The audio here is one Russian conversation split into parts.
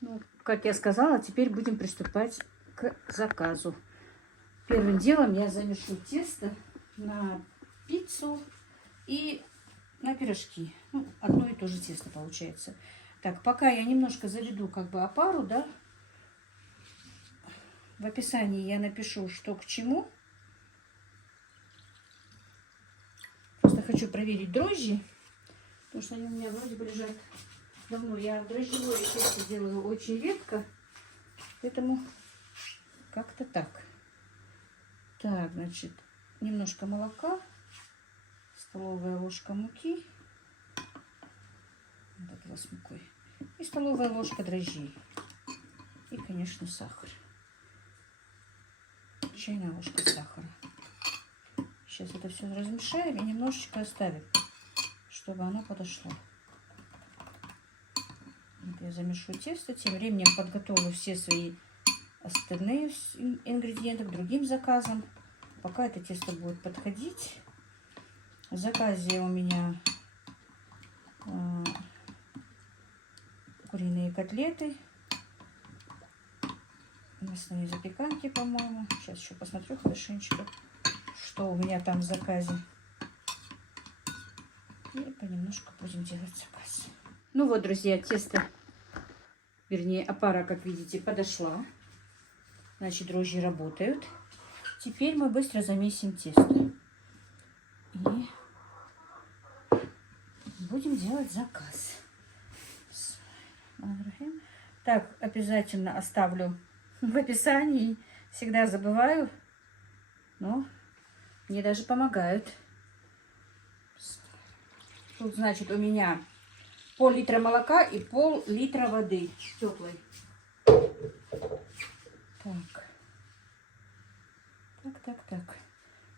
Ну, как я сказала, теперь будем приступать к заказу. Первым делом я замешу тесто на пиццу и на пирожки. Ну, одно и то же тесто получается. Так, пока я немножко заведу как бы опару, да. В описании я напишу, что к чему. Просто хочу проверить дрожжи, потому что они у меня вроде бы лежат давно. Я дрожжевое тесто делаю очень редко, поэтому как-то так. Так, значит, немножко молока, столовая ложка муки, вот этого с мукой, и столовая ложка дрожжей. И, конечно, сахар. Чайная ложка сахара. Сейчас это все размешаем и немножечко оставим, чтобы оно подошло. Вот я замешу тесто, тем временем подготовлю все свои остальные ингредиенты к другим заказам. Пока это тесто будет подходить. В заказе у меня куриные котлеты, мясные запеканки, по-моему. Сейчас еще посмотрю хорошенечко, что у меня там в заказе. И понемножку будем делать заказ. Ну вот, друзья, тесто, вернее, опара, как видите, подошла. Значит, дрожжи работают. Теперь мы быстро замесим тесто. И будем делать заказ. Так, обязательно оставлю в описании. Всегда забываю, но мне даже помогают. Тут, значит, у меня пол-литра молока и пол-литра воды теплой. Так.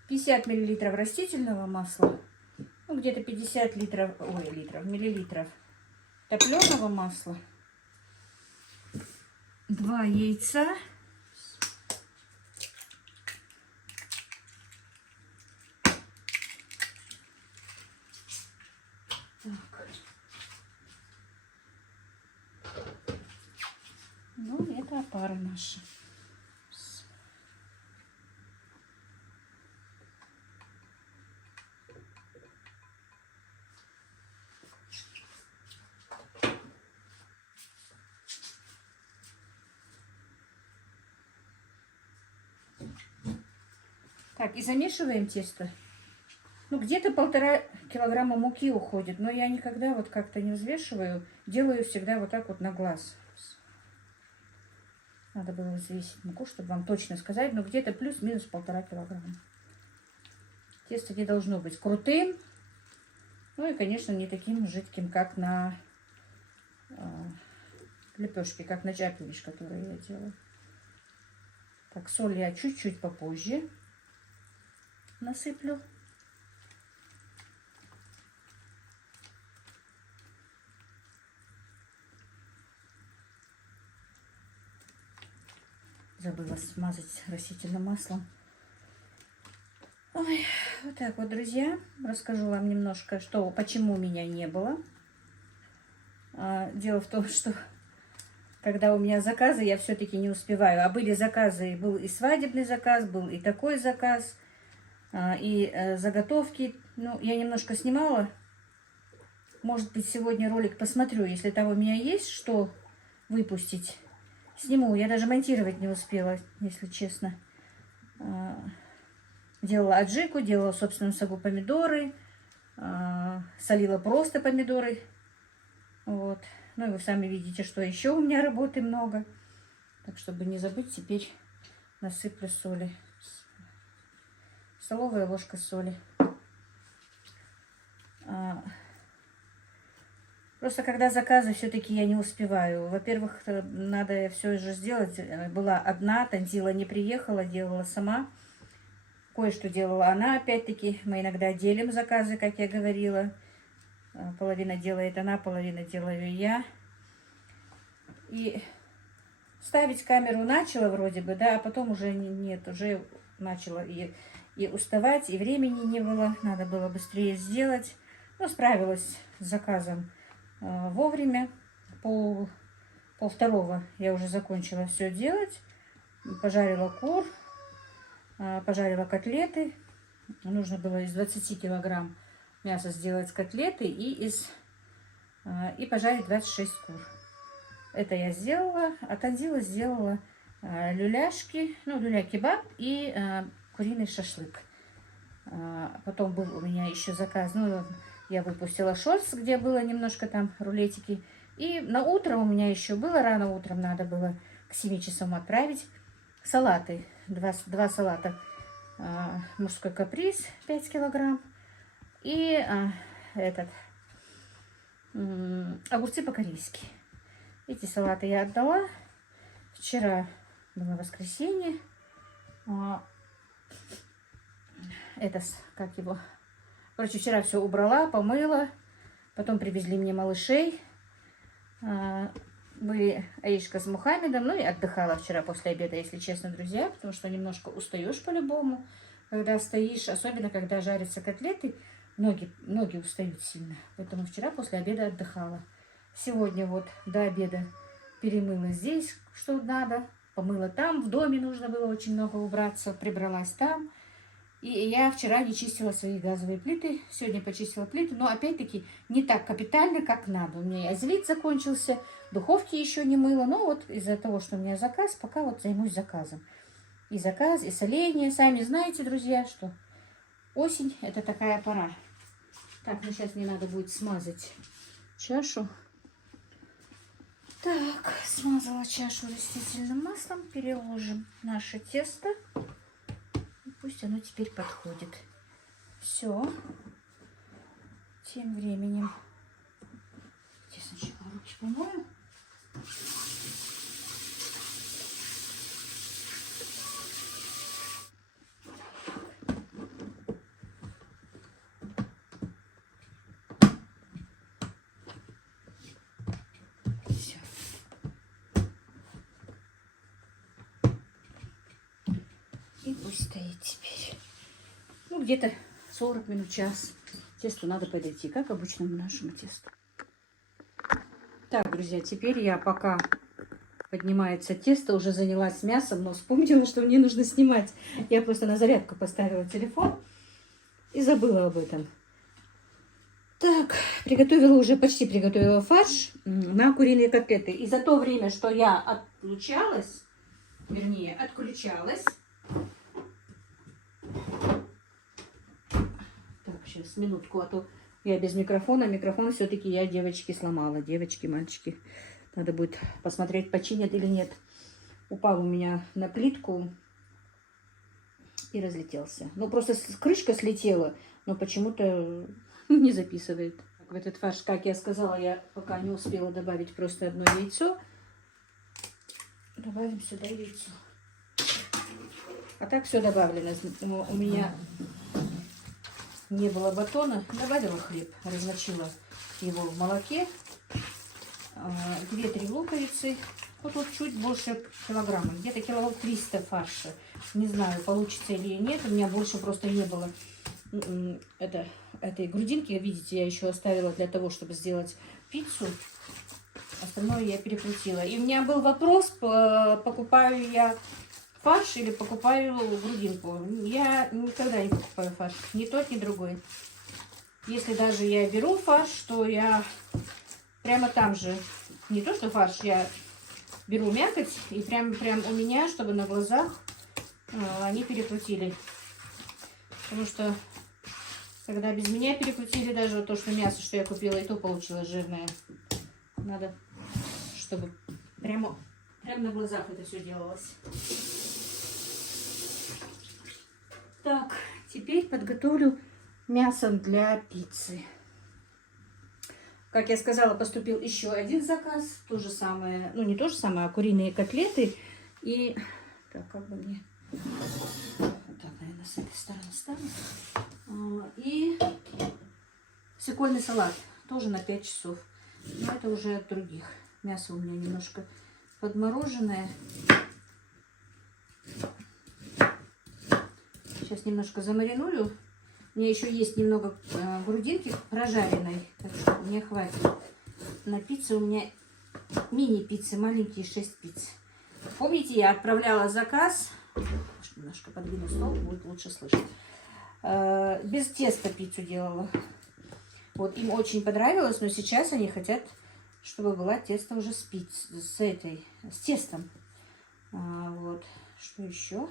50 миллилитров растительного масла. Ну, где-то 50 миллилитров топленого масла. 2 яйца. Так. Ну, это опара наша. Так, и замешиваем тесто. Ну, где-то 1,5 килограмма муки уходит, но я никогда вот как-то не взвешиваю. Делаю всегда вот так вот на глаз. Надо было взвесить муку, чтобы вам точно сказать, но где-то плюс-минус 1,5 килограмма. Тесто не должно быть крутым, ну и, конечно, не таким жидким, как на лепешке, как на джаплиш, которые я делаю. Так, соль я чуть-чуть попозже насыплю. Забыла смазать растительным маслом. Ой, вот так вот, друзья. Расскажу вам немножко, почему меня не было. Дело в том, что когда у меня заказы, я все-таки не успеваю. А были заказы, был и свадебный заказ, был и такой заказ, и заготовки. Ну, я немножко снимала. Может быть, сегодня ролик посмотрю, если там у меня есть что выпустить. Сниму. Я даже монтировать не успела, если честно. Делала аджику, делала в собственном соку помидоры, солила просто помидоры. Вот. Ну и вы сами видите, что еще у меня работы много. Так, чтобы не забыть, теперь насыплю соли. Столовая ложка соли. Просто когда заказы, все-таки я не успеваю. Во-первых, надо все же сделать. Была одна, Танзила не приехала, делала сама. Кое-что делала она, опять-таки. Мы иногда делим заказы, как я говорила. Половина делает она, половина делаю я. И ставить камеру начала вроде бы, да, а потом уже нет, уже начала и уставать, и времени не было. Надо было быстрее сделать. Но справилась с заказом вовремя. Пол-второго я уже закончила все делать. Пожарила кур, пожарила котлеты. Нужно было из 20 килограмм мяса сделать котлеты и пожарить 26 кур. Это я сделала. А Танзила сделала люляшки, ну, люля-кебаб и куриный шашлык. Потом был у меня еще заказ, ну, я выпустила шортс, где было немножко там рулетики. И на утро у меня еще было, рано утром надо было к 7 часам отправить салаты. Два салата. Мужской каприз 5 килограмм. И огурцы по-корейски. Эти салаты я отдала. Вчера было воскресенье. Как его? Короче, вчера все убрала, помыла. Потом привезли мне малышей. Были Аишка с Мухаммедом. Ну и отдыхала вчера после обеда, если честно, друзья. Потому что немножко устаешь по-любому. Когда стоишь, особенно когда жарятся котлеты, ноги устают сильно. Поэтому вчера после обеда отдыхала. Сегодня вот до обеда перемыла здесь, что надо. Помыла там. В доме нужно было очень много убраться. Прибралась там. И я вчера не чистила свои газовые плиты. Сегодня почистила плиты. Но опять-таки не так капитально, как надо. У меня азелит закончился. Духовки еще не мыла. Но вот из-за того, что у меня заказ, пока вот займусь заказом. И заказ, и соление. Сами знаете, друзья, что осень — это такая пора. Так, ну сейчас мне надо будет смазать чашу. Так, смазала чашу растительным маслом. Переложим наше тесто. И пусть оно теперь подходит. Все. Тем временем я сначала руки помою. И пусть стоит теперь. Ну, где-то 40 минут, час. Тесту надо подойти, как обычному нашему тесту. Так, друзья, теперь я, пока поднимается тесто, уже занялась мясом, но вспомнила, что мне нужно снимать. Я просто на зарядку поставила телефон и забыла об этом. Так, почти приготовила фарш на куриные котлеты. И за то время, что я отключалась, Так, сейчас, минутку, а то я без микрофона. Микрофон все-таки я, девочки, сломала. Девочки, мальчики. Надо будет посмотреть, починят или нет. Упал у меня на плитку и разлетелся. Ну, просто крышка слетела, но почему-то не записывает. В этот фарш, как я сказала, я пока не успела добавить просто одно яйцо. Добавим сюда яйцо. А так все добавлено. У меня не было батона. Добавила хлеб, размочила его в молоке. 2-3 луковицы. Вот чуть больше килограмма. Где-то килограмм 300 фарша. Не знаю, получится или нет. У меня больше просто не было этой грудинки. Видите, я еще оставила для того, чтобы сделать пиццу. Остальное я перекрутила. И у меня был вопрос, покупаю я фарш или покупаю грудинку. Я никогда не покупаю фарш. Ни тот, ни другой. Если даже я беру фарш, то я прямо там же, не то что фарш, я беру мякоть и прям у меня, чтобы на глазах они перекрутили. Потому что когда без меня перекрутили, даже вот то, что мясо, что я купила, и то получилось жирное. Надо, чтобы прямо на глазах это все делалось. Так, теперь подготовлю мясо для пиццы. Как я сказала, поступил еще один заказ. То же самое, ну не то же самое, а куриные котлеты. И, так, как бы мне... Так, наверное, с этой стороны ставлю. И свекольный салат. Тоже на 5 часов. Но это уже от других. Мясо у меня немножко подмороженное. Сейчас немножко замариную. У меня еще есть немного грудинки прожаренной. Так что мне хватит. На пиццу у меня мини-пиццы, маленькие 6 пиц. Помните, я отправляла заказ, немножко подвину стол, будет лучше слышать, без теста пиццу делала. Вот, им очень понравилось, но сейчас они хотят, чтобы была тесто уже с тестом. Вот, что еще?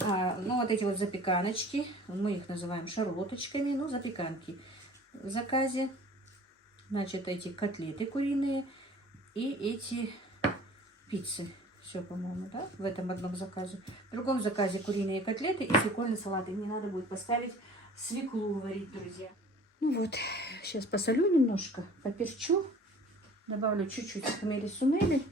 Ну, вот эти вот запеканочки, мы их называем шарлоточками, ну, запеканки в заказе. Значит, эти котлеты куриные и эти пиццы. Все, по-моему, да, в этом одном заказе. В другом заказе куриные котлеты и свекольный салат. И мне надо будет поставить свеклу варить, друзья. Ну вот, сейчас посолю немножко, поперчу, добавлю чуть-чуть хмели-сунели.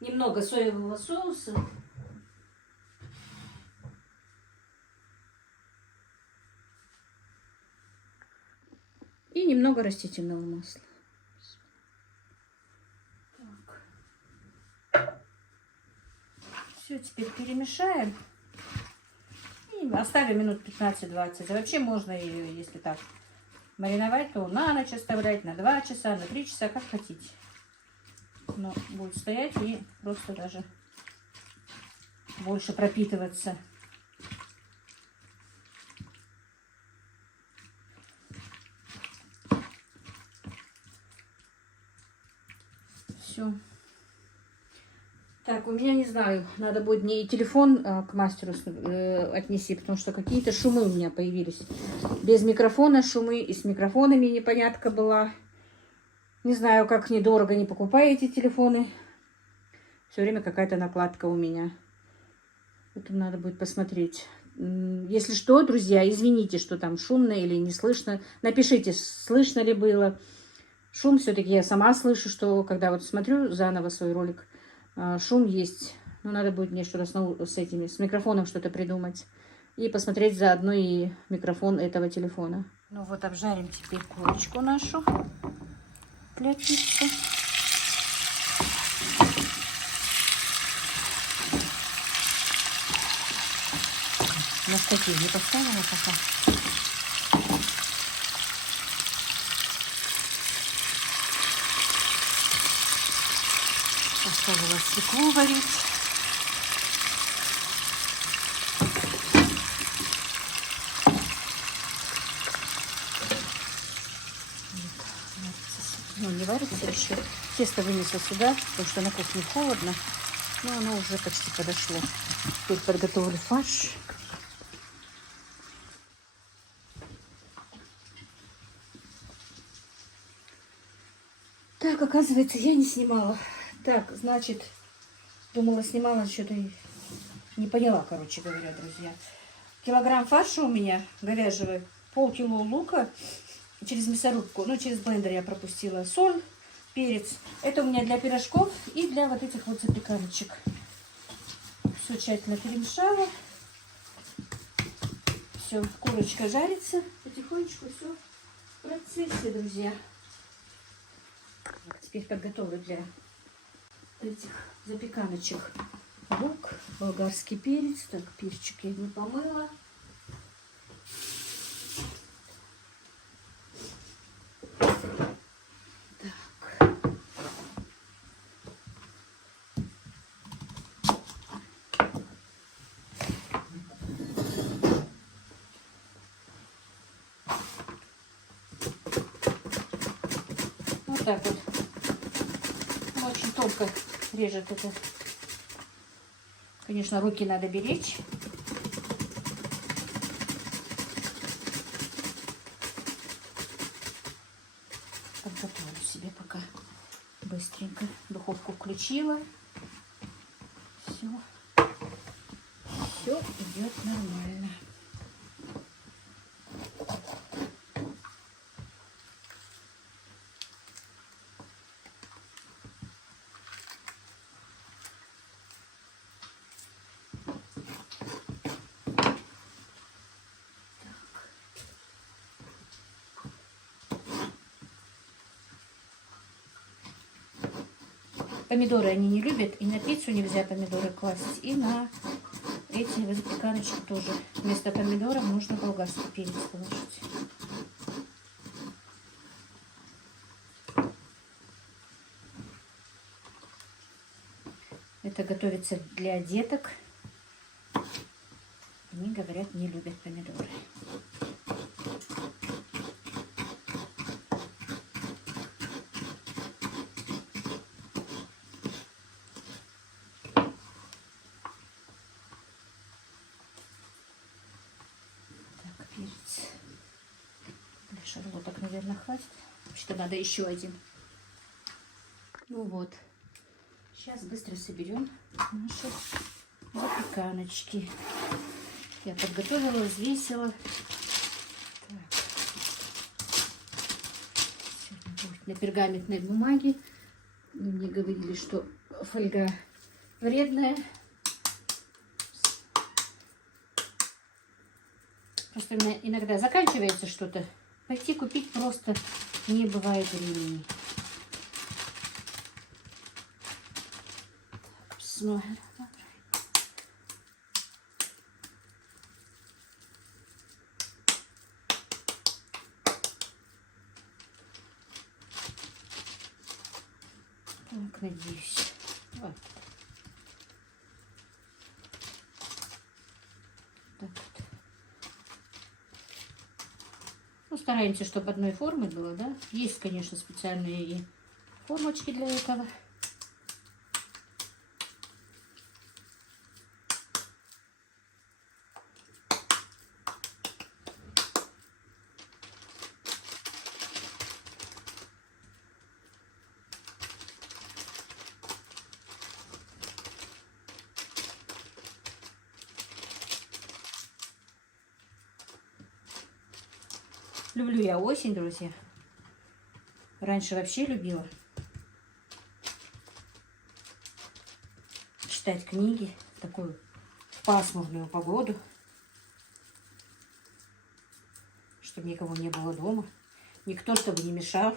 Немного соевого соуса. И немного растительного масла. Так. Все, теперь перемешаем. И оставим минут 15-20. А вообще можно ее, если так мариновать, то на ночь оставлять, на 2 часа, на 3 часа, как хотите. Но будет стоять и просто даже больше пропитываться. Все. Так, у меня, не знаю, надо будет мне и телефон к мастеру отнести, потому что какие-то шумы у меня появились. Без микрофона шумы, и с микрофонами непонятка была. Не знаю, как недорого не покупаете телефоны. Все время какая-то накладка у меня. Это надо будет посмотреть. Если что, друзья, извините, что там шумно или не слышно. Напишите, слышно ли было. Шум все-таки я сама слышу, что когда вот смотрю заново свой ролик, шум есть. Ну, надо будет мне что-то с микрофоном что-то придумать. И посмотреть заодно и микрофон этого телефона. Ну вот, обжарим теперь курочку нашу для пиццы. На штатив не поставила пока. Поставила свеклу варить. Ну, не варится еще. Тесто вынесла сюда, потому что на кухне холодно. Но оно уже почти подошло. Теперь подготовлю фарш. Так, оказывается, я не снимала. Так, значит, думала, снимала, что-то не поняла, короче говоря, друзья. Килограмм фарша у меня говяжьего, полкило лука через мясорубку, ну, через блендер я пропустила, соль, перец. Это у меня для пирожков и для вот этих вот запеканочек. Все тщательно перемешала. Все, курочка жарится потихонечку, все в процессе, друзья. Теперь подготовлю для этих запеканочек лук, болгарский перец. Так, перчик я не помыла. Так. Вот так вот. Очень тонко режет это. Конечно, руки надо беречь. Подготовлю себе пока быстренько. Духовку включила. Все. Все идет нормально. Помидоры они не любят, и на пиццу нельзя помидоры класть, и на эти запеканочки тоже. Вместо помидоров нужно болгарский перец положить. Это готовится для деток. Они, говорят, не любят помидоры. Так, перец. Для шарлоток, наверное, хватит. Вообще-то надо еще один. Ну вот. Сейчас быстро соберем наши запеканочки. Я подготовила, взвесила. Так. Сегодня будет на пергаментной бумаге. Мне говорили, что фольга вредная. Просто у меня иногда заканчивается что-то. Пойти купить просто не бывает времени. Посмотрим. Так, надеюсь. Вот. Так вот. Ну, стараемся, чтобы одной формы было, да? Есть, конечно, специальные и формочки для этого. Люблю я осень, друзья. Раньше вообще любила читать книги в такую пасмурную погоду, чтобы никого не было дома, никто чтобы не мешал.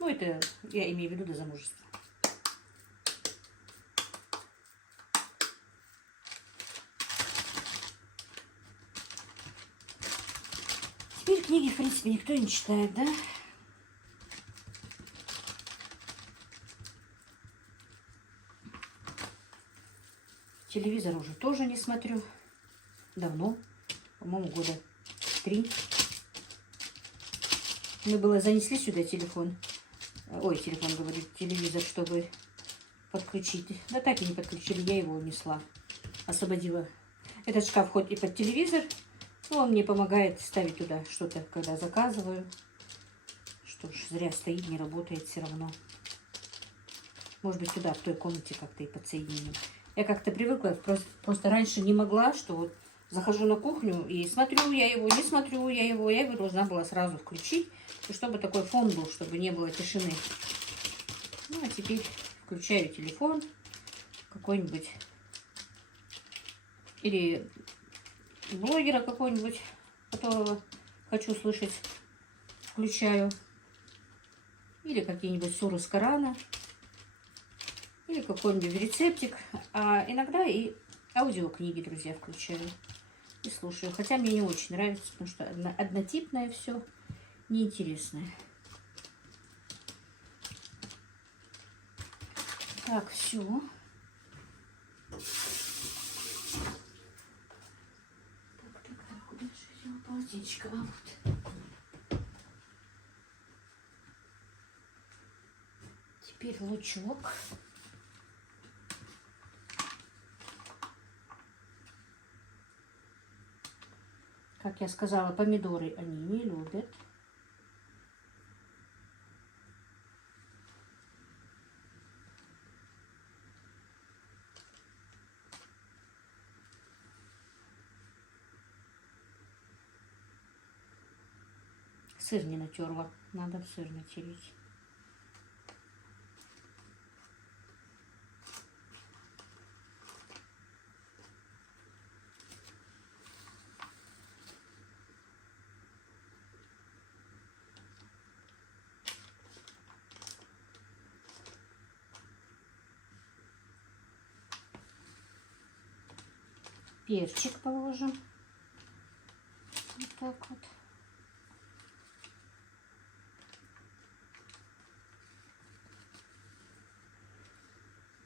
Ну, это я имею в виду до замужества. Теперь книги, в принципе, никто не читает, да? Телевизор уже тоже не смотрю. Давно, по-моему, года 3. Мы было занесли сюда телефон. Ой, телефон, говорю, телевизор, чтобы подключить. Да так и не подключили, я его унесла. Освободила. Этот шкаф хоть и под телевизор, но он мне помогает ставить туда что-то, когда заказываю. Что ж, зря стоит, не работает все равно. Может быть, туда, в той комнате как-то и подсоединим. Я как-то привыкла, просто раньше не могла, что вот захожу на кухню и смотрю я его, не смотрю я его должна была сразу включить, чтобы такой фон был, чтобы не было тишины. Ну, а теперь включаю телефон какой-нибудь или блогера какой-нибудь, которого хочу слышать, включаю. Или какие-нибудь суры с Корана. Или какой-нибудь рецептик. А иногда и аудиокниги, друзья, включаю. И слушаю. Хотя мне не очень нравится, потому что однотипное все, неинтересное. Так, все. Так, куда же я взяла полотенечко? Вот. Теперь лучок. Как я сказала, помидоры они не любят. Сыр не натерла. Надо сыр натереть. Перчик положим. Вот так вот.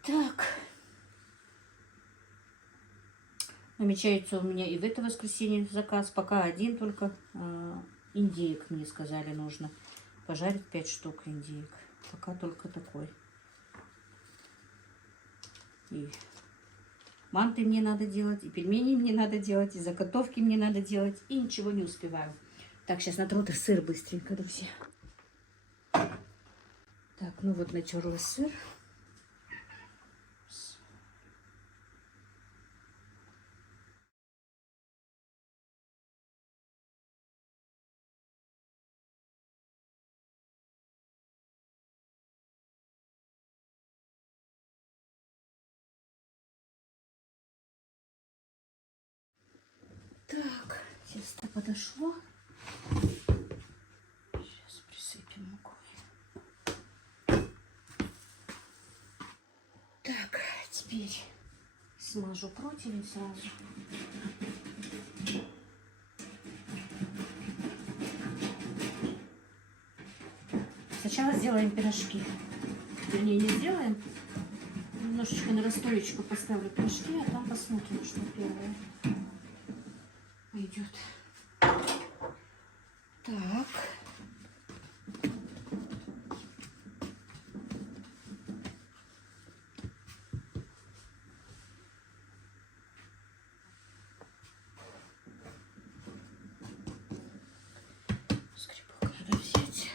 Так. Намечается у меня и в это воскресенье заказ. Пока один только. Индеек мне сказали нужно. Пожарить 5 штук индеек. Пока только такой. И манты мне надо делать, и пельмени мне надо делать, и заготовки мне надо делать. И ничего не успеваю. Так, сейчас натру сыр быстренько, друзья. Так, ну вот натерла сыр. Так, тесто подошло. Сейчас присыпем мукой. Так, теперь смажу противень сразу. Сначала сделаем пирожки. Вернее, не сделаем. Немножечко на расстоечку поставлю пирожки, а там посмотрим, что первое пойдет. Так. Скребок надо взять.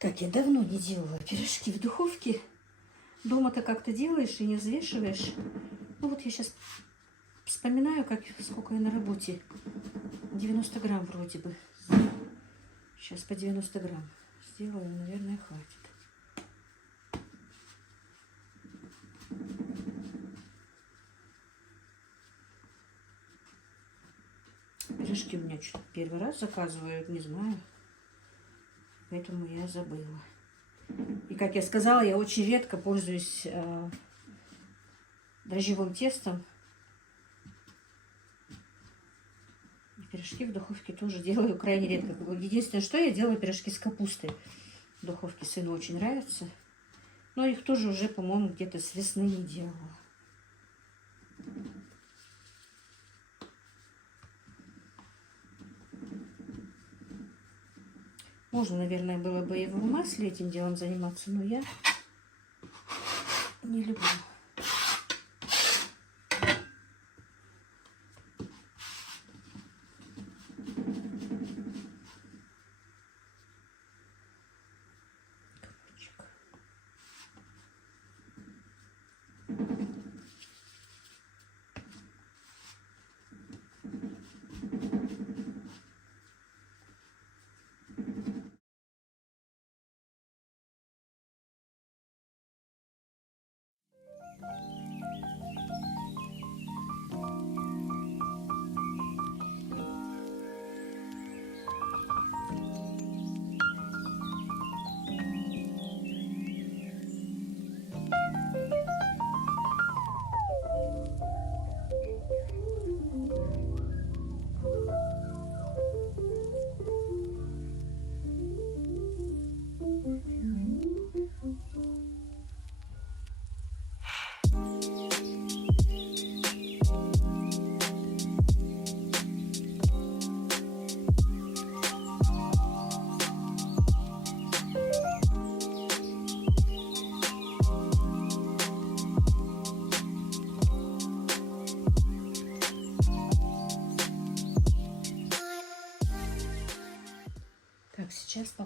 Так, я давно не делала пирожки в духовке. Дома-то как-то делаешь и не взвешиваешь. Ну вот я сейчас вспоминаю, сколько я на работе. 90 грамм вроде бы. Сейчас по 90 грамм сделаю, наверное, хватит. Пирожки у меня что-то первый раз заказывают, не знаю. Поэтому я забыла. И как я сказала, я очень редко пользуюсь дрожжевым тестом. И пирожки в духовке тоже делаю крайне редко. Единственное, что я делаю, пирожки с капустой. В духовке сыну очень нравится. Но их тоже уже, по-моему, где-то с весны не делала. Можно, наверное, было бы и в масле этим делом заниматься, но я не люблю.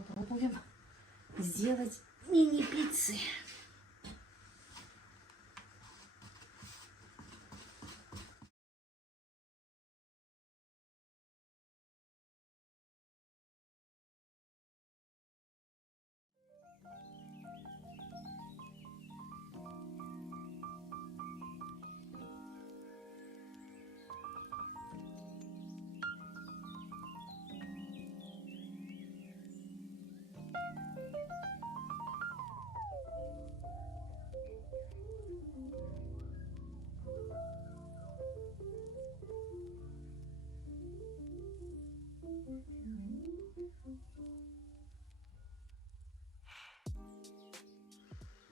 попробуем сделать мини-пиццы.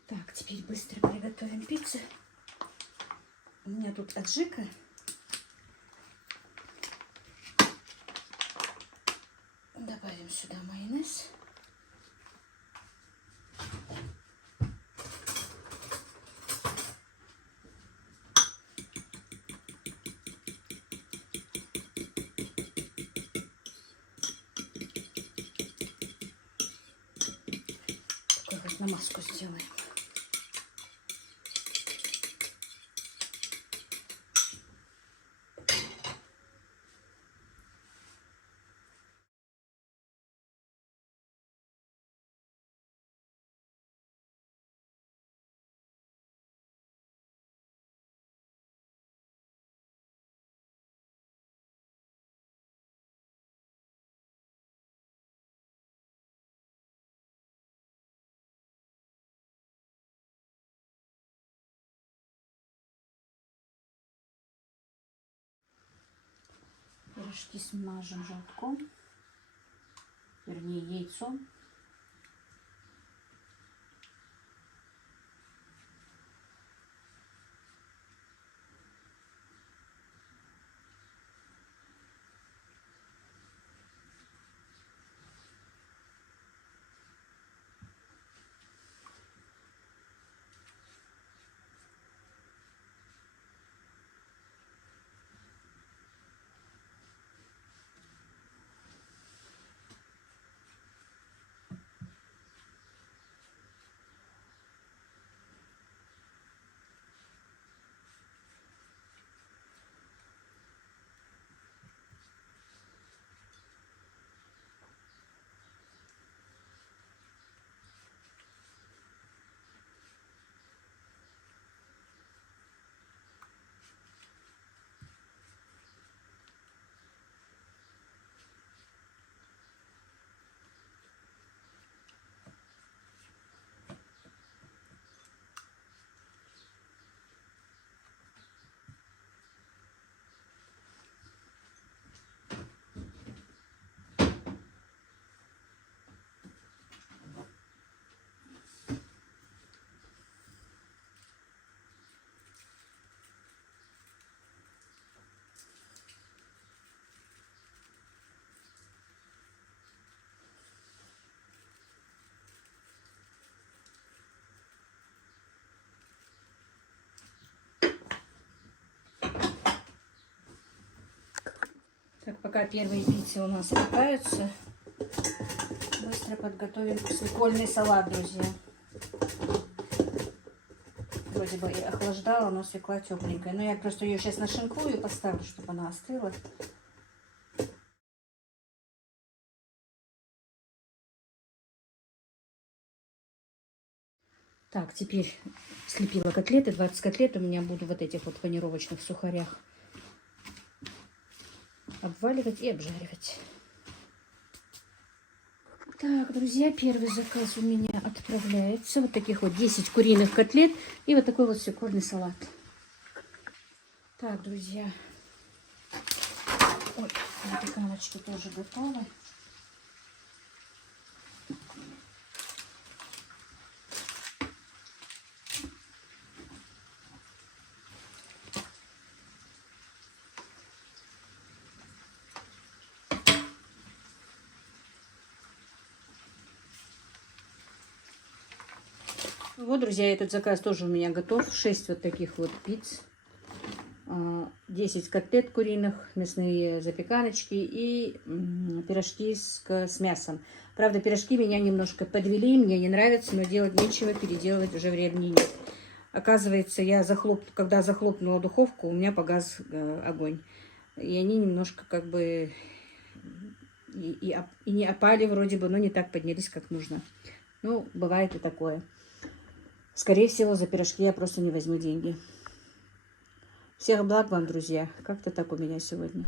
Так, теперь быстро приготовим пиццу. У меня тут аджика. Добавим сюда майонез. Такую вот намазку сделаем. Пирожки смажем желтком, вернее яйцом. Так, пока первые пиццы у нас пекаются, быстро подготовим свекольный салат, друзья. Вроде бы и охлаждала, но свекла тепленькая. Но я просто ее сейчас нашинкую и поставлю, чтобы она остыла. Так, теперь слепила котлеты. 20 котлет у меня буду в вот этих вот панировочных сухарях обваливать и обжаривать. Так, друзья, первый заказ у меня отправляется. Вот таких вот 10 куриных котлет и вот такой вот свекольный салат. Так, друзья. Ой, запеканочки тоже готовы. Вот, друзья, этот заказ тоже у меня готов. 6 вот таких вот пиц. 10 котлет куриных, мясные запеканочки и пирожки с мясом. Правда, пирожки меня немножко подвели, мне не нравится, но делать нечего, переделывать уже времени нет. Оказывается, когда захлопнула духовку, у меня погас огонь. И они немножко как бы и не опали вроде бы, но не так поднялись, как нужно. Ну, бывает и такое. Скорее всего, за пирожки я просто не возьму деньги. Всех благ вам, друзья. Как-то так у меня сегодня.